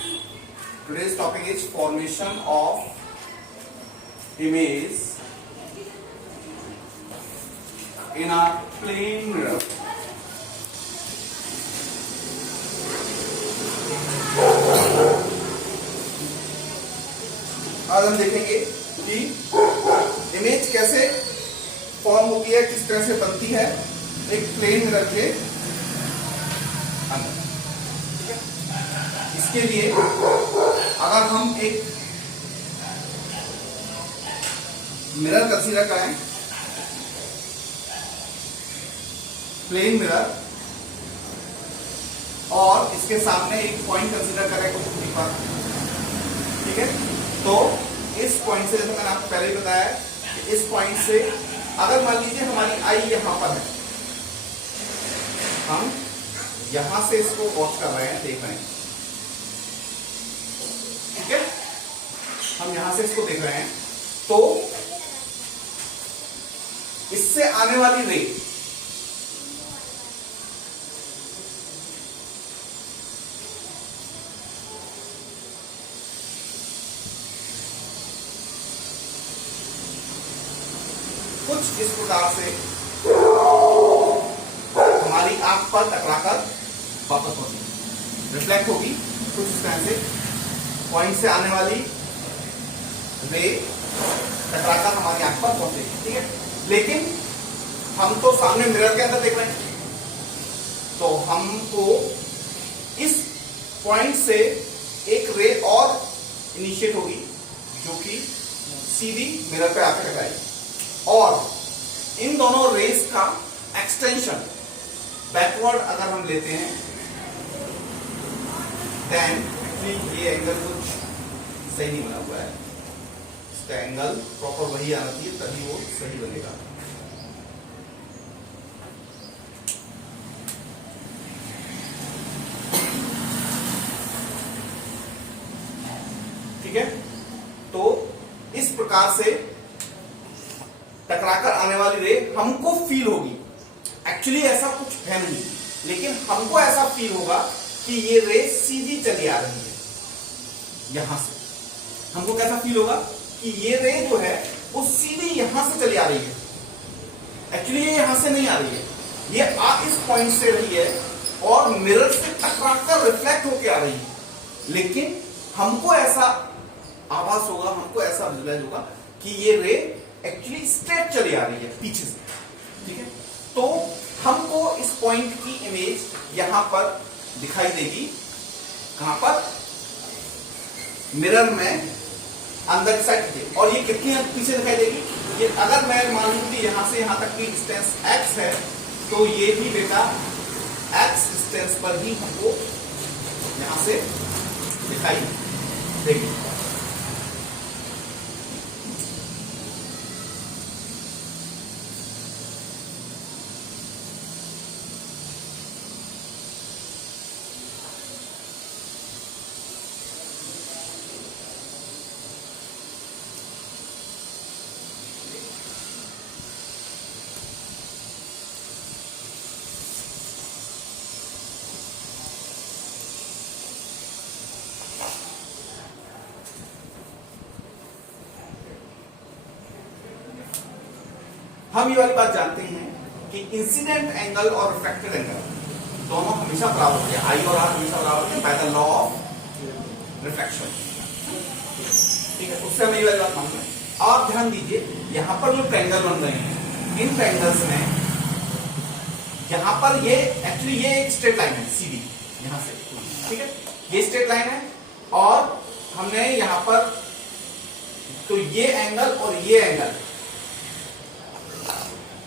Today's topic is formation of image in a plane mirror. आज हम देखेंगे कि इमेज कैसे फॉर्म होती है, किस तरह से बनती है एक प्लेन मिरर के अंदर। इसके लिए अगर हम एक मिरर कंसीडर करें, प्लेन मिरर, और इसके सामने एक पॉइंट कंसीडर करें कुछ दूरी पर, ठीक है। तो इस पॉइंट से, जैसे मैंने आपको पहले ही बताया कि इस पॉइंट से अगर मान लीजिए हमारी आई यहां पर है, हम यहां से इसको वॉच कर रहे हैं, देख रहे हैं, ठीक है, हम यहां से इसको देख रहे हैं, तो इससे आने वाली रे कुछ इस प्रकार से हमारी आंख पर टकराकर वापस होगी, रिफ्लेक्ट होगी, कुछ इस तरह से पॉइंट से आने वाली रे टकराकर हमारी आंख पर पहुंचेगी, ठीक है। लेकिन हम तो सामने मिरर के अंदर देख रहे हैं, तो हमको इस पॉइंट से एक रे और इनिशिएट होगी जो कि सीधी मिरर पे आकर टकराएगी, और इन दोनों रेस का एक्सटेंशन बैकवर्ड अगर हम लेते हैं, देन ये एंगल कुछ सही नहीं बना हुआ है, इसका एंगल प्रॉपर वही आना चाहिए, तभी वो सही बनेगा। ठीक है, तो इस प्रकार से टकराकर आने वाली रे हमको फील होगी। एक्चुअली ऐसा कुछ है नहीं, लेकिन हमको ऐसा फील होगा कि ये रे सीधी चली आ रही है यहां से। हमको कैसा फील होगा कि ये रे जो है वो सीधी यहां से चली आ रही है। एक्चुअली ये यहां से नहीं आ रही है, ये इस पॉइंट से रही है और मिरर से टकराकर रिफ्लेक्ट होकर आ रही है, लेकिन हमको ऐसा आभास होगा, हमको ऐसा विजुअलाइज होगा कि ये रे एक्चुअली स्ट्रेट चली आ रही है पीछे से, ठीक है। तो हमको इस पॉइंट की इमेज यहां पर दिखाई देगी, कहां पर, मिरर में अंदर की साइड, और ये कितनी पीछे दिखाई देगी, ये अगर मैं मान लूं कि यहां से यहां तक की डिस्टेंस x है, तो ये भी बेटा x डिस्टेंस पर ही हमको यहां से दिखाई देगी। हम ये वाली बात जानते हैं कि इंसिडेंट एंगल और रिफ्रैक्टेड एंगल दोनों हमेशा बराबर होते हैं, आई और आर हमेशा बराबर होते हैं by the law of refraction, ठीक है। उससे हमें ये वाली बात मालूम है। आप ध्यान दीजिए, यहां पर जो ट्रायंगल बन रहे हैं, इन ट्रायंगल्स में यहां पर ये एक्चुअली ये एक स्ट्रेट लाइन है सीधी यहां से, ठीक है, ये स्ट्रेट लाइन है, और हमने यहां पर, तो ये एंगल और ये एंगल,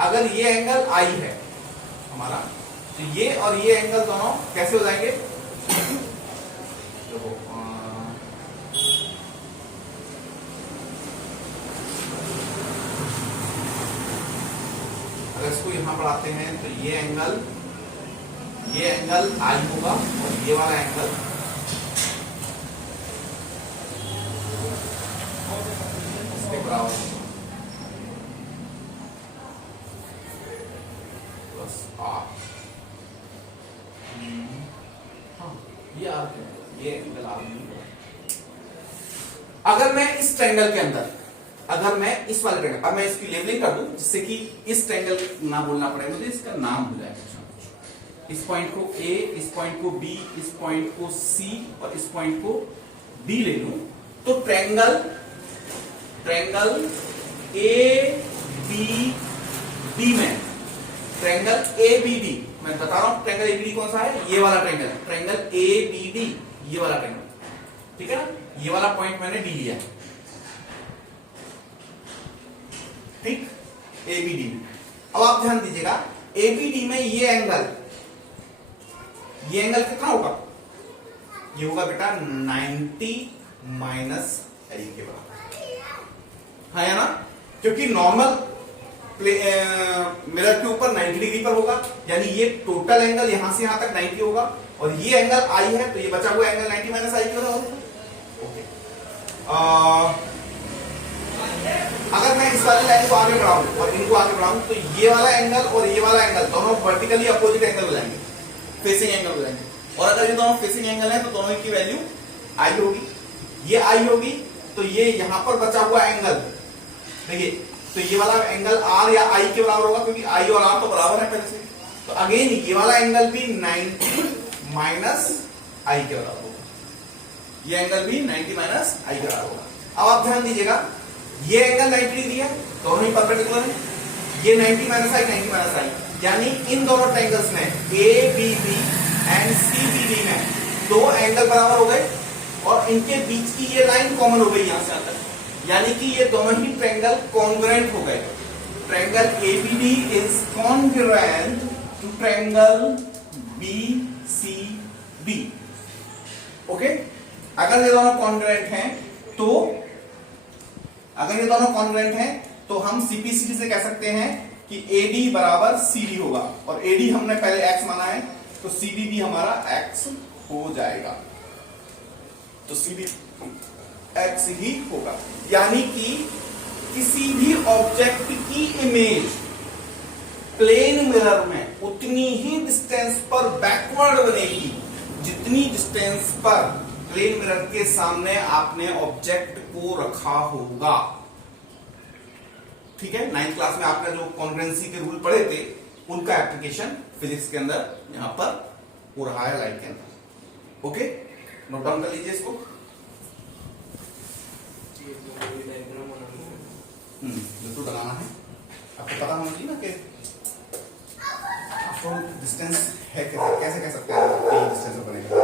अगर ये एंगल आई है हमारा, तो ये और ये एंगल दोनों कैसे हो जाएंगे, देखो, अगर इसको यहां पर आते हैं तो ये एंगल आई होगा, और ये वाला एंगल इसके बराबर होगा, प्लस आर, हाँ ये आर है, ये एंगल आर नहीं होगा। अगर मैं इस ट्रायंगल के अंदर, अगर मैं इस वाले ट्रायंगल, अब मैं इसकी लेवलिंग कर दूं जिससे कि इस ट्रायंगल ना बोलना पड़े मुझे, इसका नाम हो जाएगा। इस पॉइंट को ए, इस पॉइंट को बी, इस पॉइंट को सी और इस पॉइंट को डी ले लूं तो ट्रायंगल ए बी डी में, ट्रायंगल ए बी डी, मैं बता रहा हूं ट्रायंगल ए बी डी कौन सा है, ये वाला triangle, triangle A B D, ये वाला ट्रायंगल, ठीक है ना, ये वाला पॉइंट मैंने डी लिया, ठीक, ए बी डी। अब आप ध्यान दीजिएगा ए बी डी में ये एंगल कितना होगा, ये होगा बेटा 90 माइनस एल के बराबर, है ना, क्योंकि नॉर्मल मिरर के ऊपर 90 डिग्री पर होगा, यानी ये टोटल एंगल यहां से यहां तक 90 होगा, और ये एंगल आई है तो ये बचा हुआ एंगल 90 माइनस आई के बराबर होगा। ओके, अगर मैं इस वाली लाइन को आगे बढ़ाऊं और इनको आगे बढ़ाऊं तो ये वाला एंगल और ये वाला एंगल दोनों वर्टिकली अपोजिट एंगल हो जाएंगे, फेसिंग एंगल हो जाएंगे, और अगर ये दोनों फेसिंग एंगल है तो दोनों की वैल्यू आई होगी, ये आई होगी, तो ये यहां पर बचा हुआ एंगल देखिए, तो ये वाला एंगल आर या आई के बराबर होगा, क्योंकि आई और आर तो बराबर है पहले से, तो अगेन ये वाला एंगल भी 90 माइनस आई के बराबर होगा, ये एंगल भी 90 माइनस आई के बराबर होगा। अब आप ध्यान दीजिएगा ये एंगल 90 डिग्री है, दोनों ही परपेंडिकुलर है, ये 90 माइनस आई, 90 माइनस आई, यानी इन दोनों ट्रायंगल्स में A B B and C B D में दो एंगल बराबर हो गए, और इनके बीच की ये लाइन कॉमन हो गई यहां से यहां तक, यानी कि ये दोनों ही ट्रायंगल कॉन्ग्रुएंट हो गए। Triangle A B D is congruent to triangle B C D. Okay, अगर ये दोनों कॉन्ग्रुएंट हैं तो हम सीपीसीडी से कह सकते हैं कि एडी बराबर सीडी होगा, और एडी हमने पहले एक्स माना है तो सीडी भी हमारा एक्स हो जाएगा, तो सीडी एक्स ही होगा, यानी कि किसी भी ऑब्जेक्ट की इमेज प्लेन मिरर में उतनी ही डिस्टेंस पर बैकवर्ड बनेगी जितनी डिस्टेंस पर प्लेन मिरर के सामने आपने ऑब्जेक्ट को रखा होगा। ठीक है, 9th क्लास में आपने जो कॉन्ग्रुएंसी के रूल पढ़े थे उनका एप्लीकेशन फिजिक्स के अंदर यहां पर हो रहा है लाइट के अंदर। ओके, नोट डाउन कर लीजिए इसको। बिल्कुल बनाना है, आपको पता होना चाहिए ना कि डिस्टेंस है, कैसे कह सकते हैं डिस्टेंस बनेगा।